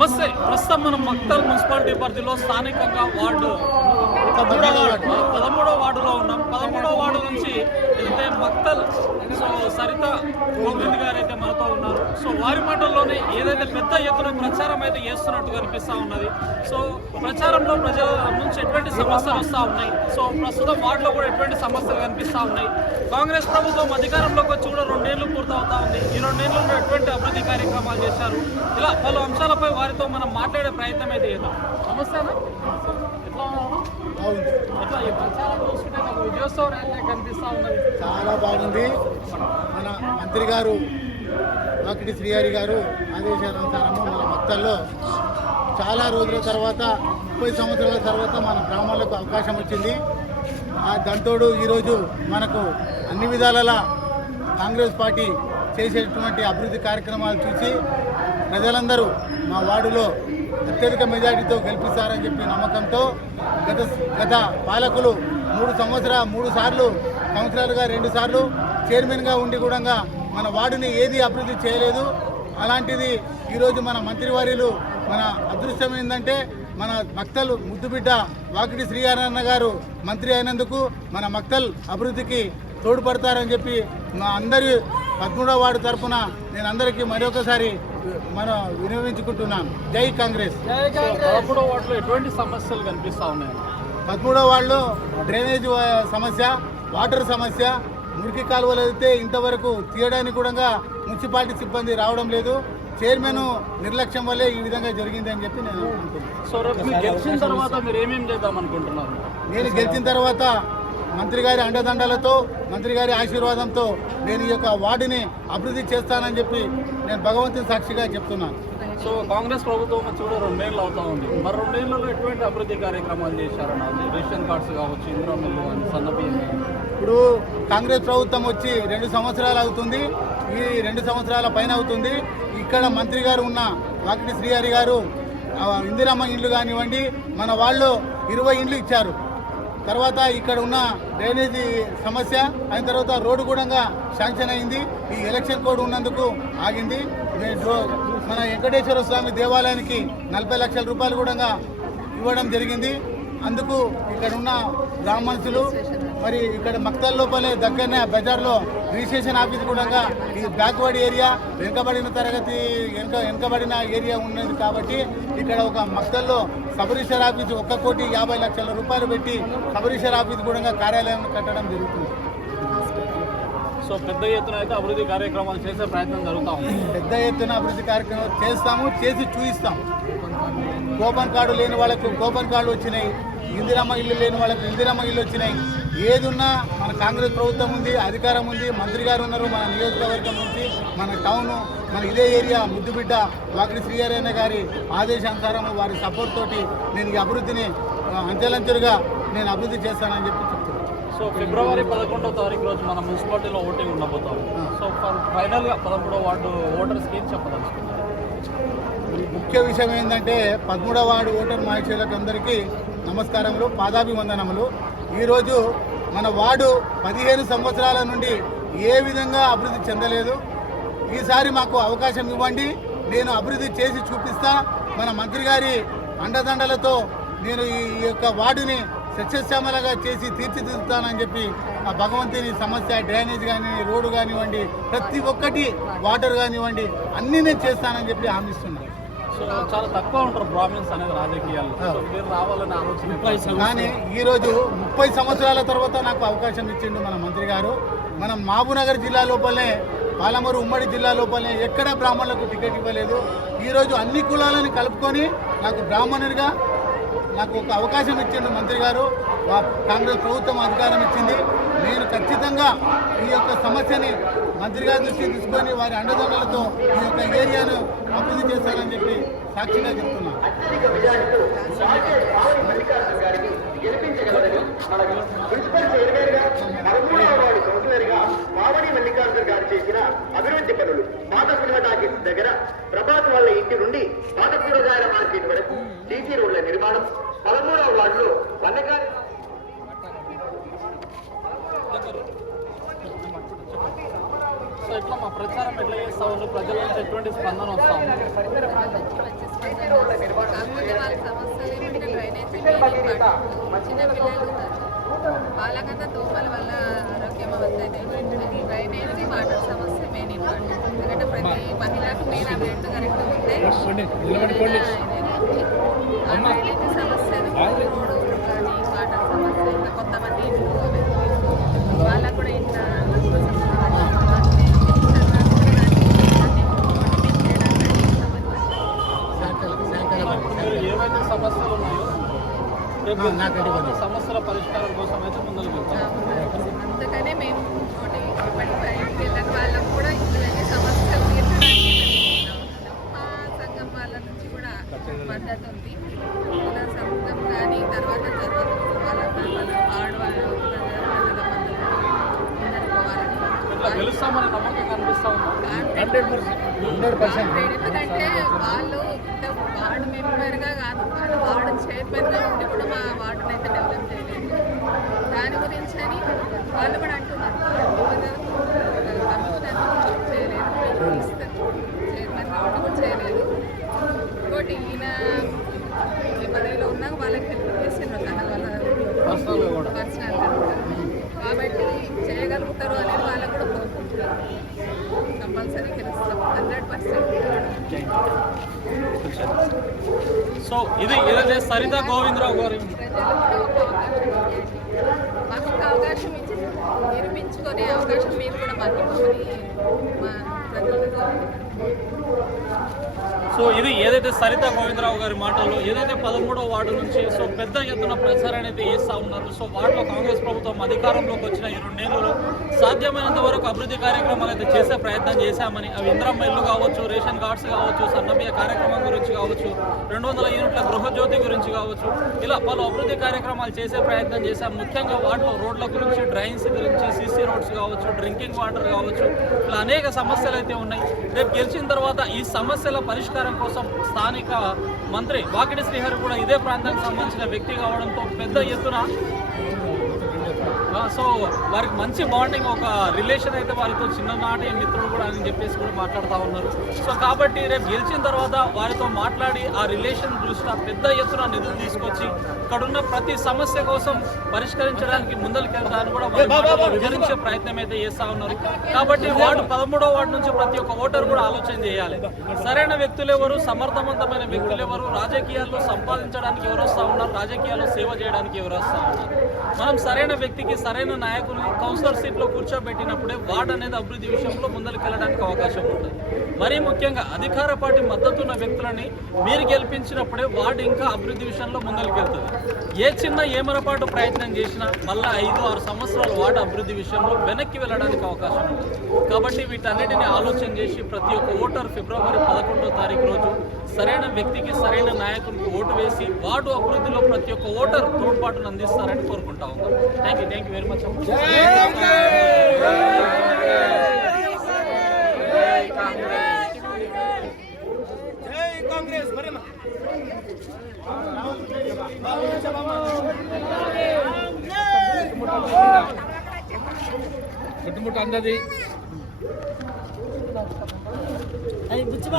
సమస్య ప్రస్తుతం మనం మక్తల్ మున్సిపాలిటీ పరిధిలో స్థానికంగా వార్డు పదమూడవ వార్డు. పదమూడవ వార్డులో ఉన్నాం. పదమూడవ వార్డు నుంచి ఏదైతే మక్తల్ సో సరిత గోవింద్ గారు అయితే మనతో ఉన్నారు. సో వారి మాటల్లోనే ఏదైతే పెద్ద ఎత్తున ప్రచారం అయితే చేస్తున్నట్టు కనిపిస్తా ఉన్నది. సో ప్రచారంలో ప్రజల నుంచి ఎటువంటి సమస్యలు వస్తూ ఉన్నాయి? సో ప్రస్తుతం వార్డులో కూడా ఎటువంటి సమస్యలు కనిపిస్తూ ఉన్నాయి? కాంగ్రెస్ ప్రభుత్వం అధికారంలోకి వచ్చి కూడా రెండేళ్ళు పూర్తవుతా ఉంది. ఈ రెండేళ్ళలో ఎటువంటి అభివృద్ధి కార్యక్రమాలు చేశారు? ఇలా పలు అంశాలపై వారితో మనం మాట్లాడే ప్రయత్నం అయితే చేద్దాం. నమస్తేనా చాలా బాగుంది. మన మంత్రి గారు వాకిటి శ్రీహరి గారు ఆదేశానుసారము మన భక్తల్లో చాలా రోజుల తర్వాత ముప్పై సంవత్సరాల తర్వాత మన గ్రామాలకు అవకాశం వచ్చింది. ఆ దాంతోడు ఈరోజు మనకు అన్ని విధాల కాంగ్రెస్ పార్టీ చేసేటువంటి అభివృద్ధి కార్యక్రమాలు చూసి ప్రజలందరూ మా వార్డులో అత్యధిక మెజారిటీతో గెలిపిస్తారని చెప్పి నమ్మకంతో గత గత పాలకులు మూడు సంవత్సర మూడు సార్లు సంవత్సరాలుగా రెండు సార్లు చైర్మన్గా ఉండి కూడా మన వార్డుని ఏది అభివృద్ధి చేయలేదు. అలాంటిది ఈరోజు మన మంత్రివర్యులు మన అదృష్టం ఏంటంటే మన మక్తల్ ముద్దుబిడ్డ వాకిటి శ్రీనారాయణ గారు మంత్రి అయినందుకు మన మక్తల్ అభివృద్ధికి తోడ్పడతారని చెప్పి మా అందరి పద్మూడవ వార్డు తరఫున నేను అందరికీ మరొకసారి మన వినియోగించుకుంటున్నాను జై కాంగ్రెస్. సో పదమూడవ వార్డులో ఎటువంటి సమస్యలు కనిపిస్తా ఉన్నాయి పదమూడవ వార్డులో డ్రైనేజ్ సమస్య వాటర్ సమస్య మురికి కాలువలు అయితే ఇంతవరకు తీయడానికి కూడా మున్సిపాలిటీ సిబ్బంది రావడం లేదు. చైర్మన్ నిర్లక్ష్యం వల్లే ఈ విధంగా జరిగిందని చెప్పి నేను అనుకుంటున్నాను సో రేపు గెలిచిన తర్వాత మీరు ఏమేమి చేద్దాం అనుకుంటున్నారు? నేను గెలిచిన తర్వాత మంత్రి గారి అండదండలతో మంత్రి గారి ఆశీర్వాదంతో నేను ఈ యొక్క వార్డుని అభివృద్ధి చేస్తానని చెప్పి నేను భగవంతుని సాక్షిగా చెప్తున్నాను. సో కాంగ్రెస్ ప్రభుత్వం వచ్చి కూడా రెండేళ్ళు అవుతా ఉంది. మరి రెండేళ్ళలో ఎటువంటి అభివృద్ధి కార్యక్రమాలు చేశారన్న రేషన్ కార్డ్స్ కావచ్చు ఇందిరా మిల్లు కానీ సన్నబియ్యం. ఇప్పుడు కాంగ్రెస్ ప్రభుత్వం వచ్చి రెండు సంవత్సరాలు అవుతుంది. ఈ రెండు సంవత్సరాల పైన అవుతుంది. ఇక్కడ మంత్రి గారు ఉన్న వాకిటి శ్రీహరి గారు ఇందిరమ్మ ఇండ్లు కానివ్వండి మన వాళ్ళు ఇరవై ఇండ్లు ఇచ్చారు. తర్వాత ఇక్కడ ఉన్న డ్రైనేజీ సమస్య అయిన తర్వాత రోడ్డు కూడా శాంక్షన్ అయింది. ఈ ఎలక్షన్ కోడ్ ఉన్నందుకు ఆగింది. మన వెంకటేశ్వర స్వామి దేవాలయానికి నలభై లక్షల రూపాయలు కూడా ఇవ్వడం జరిగింది. అందుకు ఇక్కడ ఉన్న బ్రాహ్మణులు మరి ఇక్కడ మక్తల్ లోపలే దగ్గరనే బజార్లో రిజిస్ట్రేషన్ ఆఫీస్ కూడా ఈ బ్యాక్వర్డ్ ఏరియా వెనుకబడిన తరగతి వెనుక వెనుకబడిన ఏరియా ఉన్నది కాబట్టి ఇక్కడ ఒక మక్తల్లో సబ్ రిజిస్టర్ ఆఫీస్ ఒక్క కోటి యాభై లక్షల రూపాయలు పెట్టి సబ్ రిజిస్టర్ ఆఫీస్ కూడా కార్యాలయం కట్టడం జరుగుతుంది. సో పెద్ద ఎత్తున అయితే అభివృద్ధి కార్యక్రమాలు చేసే ప్రయత్నం జరుగుతూ పెద్ద ఎత్తున అభివృద్ధి కార్యక్రమం చేస్తాము చేసి చూపిస్తాం కూపన్ కార్డు లేని వాళ్ళకు కూపన్ కార్డు వచ్చినాయి. ఇందిరమ్మ ఇల్లు లేని వాళ్ళకు ఇందిరమ్మ ఇల్లు వచ్చినాయి. ఏది ఉన్నా మన కాంగ్రెస్ ప్రభుత్వం ఉంది అధికారం ఉంది మంత్రి గారు ఉన్నారు మన నియోజకవర్గం నుంచి మన టౌన్ మన ఇదే ఏరియా ముద్దుబిడ్డ వాకిడి శ్రీహరైన గారి ఆదేశానుసారం వారి సపోర్ట్ తోటి నేను ఈ అభివృద్ధిని అంచెలంచెలుగా నేను అభివృద్ధి చేస్తానని చెప్పి చెప్తున్నాను. సో ఫిబ్రవరి పదకొండవ తారీఖు రోజు మన మున్సిపాలిటీలో ఓటింగ్ ఉండబోతాం. సో ఫైనల్గా పదమూడవ వార్డు ఓటర్స్కి ఏం చెప్పదలుచుకున్నారు ముఖ్య విషయం ఏంటంటే పదమూడవ వార్డు ఓటర్ మహేశ్వరులకు అందరికీ నమస్కారములు పాదాభివందనములు. ఈరోజు మన వార్డు పదిహేను సంవత్సరాల నుండి ఏ విధంగా అభివృద్ధి చెందలేదు. ఈసారి మాకు అవకాశం ఇవ్వండి. నేను అభివృద్ధి చేసి చూపిస్తా. మన మంత్రి గారి అండదండలతో నేను ఈ యొక్క వార్డుని సస్యశ్యామలగా చేసి తీర్చిదిద్దుతానని చెప్పి ఆ భగవంతుని సమస్య డ్రైనేజ్ కానీ రోడ్డు కానివ్వండి ప్రతి ఒక్కటి వాటర్ కానివ్వండి అన్నీ నేను చేస్తానని చెప్పి హామీ ఇస్తున్నాను. చాలా తక్కువ ఉంటారు బ్రాహ్మిన్స్ అనేది రాజకీయాలు సో మీరు రావాలని ఆలోచన కానీ ఈరోజు ముప్పై సంవత్సరాల తర్వాత నాకు అవకాశం ఇచ్చిండు మన మంత్రి గారు. మనం మహబూబ్నగర్ జిల్లా లోపలనే పాలమూరు ఉమ్మడి జిల్లా లోపలనే ఎక్కడ బ్రాహ్మణులకు టికెట్ ఇవ్వలేదు. ఈరోజు అన్ని కులాలను కలుపుకొని నాకు బ్రాహ్మణుడిగా నాకు ఒక అవకాశం ఇచ్చిండు మంత్రి గారు. కాంగ్రెస్ ప్రభుత్వం అధికారం ఇచ్చింది. నేను ఖచ్చితంగా ఈ యొక్క సమస్యని మంత్రి గారి దృష్టికి తీసుకొని వారి అండదండలతో ఈ యొక్క ఏరియాను అభివృద్ధి చేశారని చెప్పి సాక్షిగా చెప్తున్నాను మావడి మల్లికార్జున గారు చేసిన అభివృద్ధి పనులు పాత సినిమా టాకీస్ దగ్గర ప్రభాత్ వాళ్ళ ఇంటి నుండి పాత కూరగాయల మార్కెట్ వరకు డీసీ రోడ్ల నిర్మాణం పదమూడవ వార్డులో వన్నగారి సో మా ప్రచారం ఎట్లా చేస్తా ఉంది ప్రజల నుంచి ఎటువంటి స్పందన వస్తా ఉంది దోమల వల్ల ఆరోగ్యం అవుతుంది అది డ్రైనేజీ వాటర్ సమస్య మెయిన్ ఇంపార్టెంట్ ఎందుకంటే ప్రతి మహిళకు మెయిన్ అవి ఎంత కరెక్ట్ ఉంటే సమస్య సమస్యల పరిష్కారం కోసం అయితే ముందుకు వెళ్తాం. అందుకనే మేము ఒకటి ఇప్పటి బయటికి వెళ్ళిన వాళ్ళకు కూడా ఇటువంటి సమస్యలు తీర్చడానికి వెళ్తున్నాం. మా సంఘం వాళ్ళ నుంచి కూడా మద్దతు ఉంది. సంఘం కానీ తర్వాత జరుగుతుంది వాళ్ళ వాళ్ళ ఆడవాళ్ళు ఇట్లా గెలుస్తామని నమ్మకం కనిపిస్తా ఉందా? Hundred percent. Hundred percent. ఎందుకంటే వాళ్ళు వార్డు మెంబర్గా కాదు వాళ్ళు వార్డు చైర్మన్గా ఉండి కూడా మా వార్డుని అయితే డెవలప్ చేయలేదు దాని గురించి అని వాళ్ళు కూడా అంటున్నారు కమిషనర్ చేయలేదు ఇస్తారు చైర్మన్గా ఉండి కూడా చేయలేదు ఇంకోటి ఈయన ఈ పదవిలో ఉన్నాక వాళ్ళకి హెల్ప్ చేసిండ్రు తన వాళ్ళ పర్సనల్గా కూడా పర్సనల్గా కాబట్టి చేయగలుగుతారు అనేది వాళ్ళకు కూడా కోరుకుంటున్నారు కంపల్సరీ గెలుస్తాం హండ్రెడ్ పర్సెంట్ సో ఇది ఏదైతే సరిత గోవిందరావు గారు. నిరూపించుకునే అవకాశం మీరు కూడా మాకు సో ఇది ఏదైతే సరిత గోవిందరావు గారి మాటలు ఏదైతే పదమూడవ వార్డు నుంచి సో పెద్ద ఎత్తున ప్రచారం అనేది చేస్తూ ఉన్నారు. సో వాటిలో కాంగ్రెస్ ప్రభుత్వం అధికారంలోకి వచ్చిన ఈ రెండేళ్ళలో సాధ్యమైనంత వరకు అభివృద్ధి కార్యక్రమాలు అయితే చేసే ప్రయత్నం చేశామని అవి ఇంద్రమ్మ ఇల్లు కావచ్చు రేషన్ కార్డ్స్ కావచ్చు సన్నబియ్య కార్యక్రమం గురించి కావచ్చు రెండు వందల యూనిట్ల గృహజ్యోతి గురించి కావచ్చు ఇలా పలు అభివృద్ధి కార్యక్రమాలు చేసే ప్రయత్నం చేశాం. ముఖ్యంగా వాటిలో రోడ్ల గురించి డ్రైన్స్ గురించి సీసీ రోడ్స్ కావచ్చు డ్రింకింగ్ వాటర్ కావచ్చు ఇట్లా అనేక సమస్యలు అయితే ఉన్నాయి. రేపు గెలిచిన తర్వాత ఈ సమస్యల పరిష్కారం కోసం స్థానిక మంత్రి వాకిటి శ్రీహరి కూడా ఇదే ప్రాంతానికి సంబంధించిన వ్యక్తి కావడంతో పెద్ద ఎత్తున సో వారికి మంచి బాండింగ్ ఒక రిలేషన్ అయితే వారితో చిన్ననాటి మిత్రుడు కూడా అని చెప్పేసి కూడా మాట్లాడుతూ ఉన్నారు. సో కాబట్టి రేపు గెలిచిన తర్వాత వారితో మాట్లాడి ఆ రిలేషన్ దృష్ట్యా పెద్ద ఎత్తున నిధులు తీసుకొచ్చి ఇక్కడున్న ప్రతి సమస్య కోసం పరిష్కరించడానికి ముందరికెళ్తారని కూడా వివరించే ప్రయత్నం అయితే చేస్తా ఉన్నారు. కాబట్టి వార్డు పదమూడో వార్డు నుంచి ప్రతి ఒక్క ఓటర్ కూడా ఆలోచన చేయాలి. సరైన వ్యక్తులు ఎవరు? సమర్థవంతమైన వ్యక్తులు ఎవరు? రాజకీయాల్లో సంపాదించడానికి ఎవరు వస్తా ఉన్నారు? రాజకీయాల్లో సేవ చేయడానికి ఎవరు వస్తా ఉన్నారు? మనం సరైన వ్యక్తికి సరైన నాయకుని కౌన్సిలర్ సీట్లో కూర్చోబెట్టినప్పుడే వార్డు అనేది అభివృద్ధి విషయంలో ముందరికి వెళ్ళడానికి అవకాశం ఉంటుంది. మరీ ముఖ్యంగా అధికార పార్టీ మద్దతు ఉన్న వ్యక్తులని మీరు గెలిపించినప్పుడే వార్డు ఇంకా అభివృద్ధి విషయంలో ముందరికి వెళ్తుంది. ఏ చిన్న ఏమరపాటు ప్రయత్నం చేసినా మళ్ళీ ఐదు ఆరు సంవత్సరాలు వార్డు అభివృద్ధి విషయంలో వెనక్కి వెళ్ళడానికి అవకాశం ఉంటుంది. కాబట్టి వీటన్నిటిని ఆలోచన చేసి ప్రతి ఒక్క ఓటర్ ఫిబ్రవరి పదకొండో తారీఖు రోజు సరైన వ్యక్తికి సరైన నాయకునికి ఓటు వేసి వార్డు అభివృద్ధిలో ప్రతి ఒక్క ఓటర్ తోడ్పాటును అందిస్తారని కోరుకుంటా ఉన్నాం. Thank you thank you very much చుట్టుముట్టు అందది